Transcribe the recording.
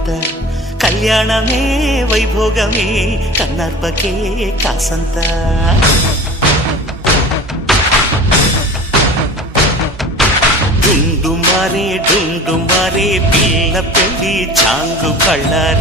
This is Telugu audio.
ఎంత కళ్యాణమే వైభోగమే కన్నార్పకే కాసంత డుండు మారే పిల్ల పెళ్ళి చాంగు కళ్ళారి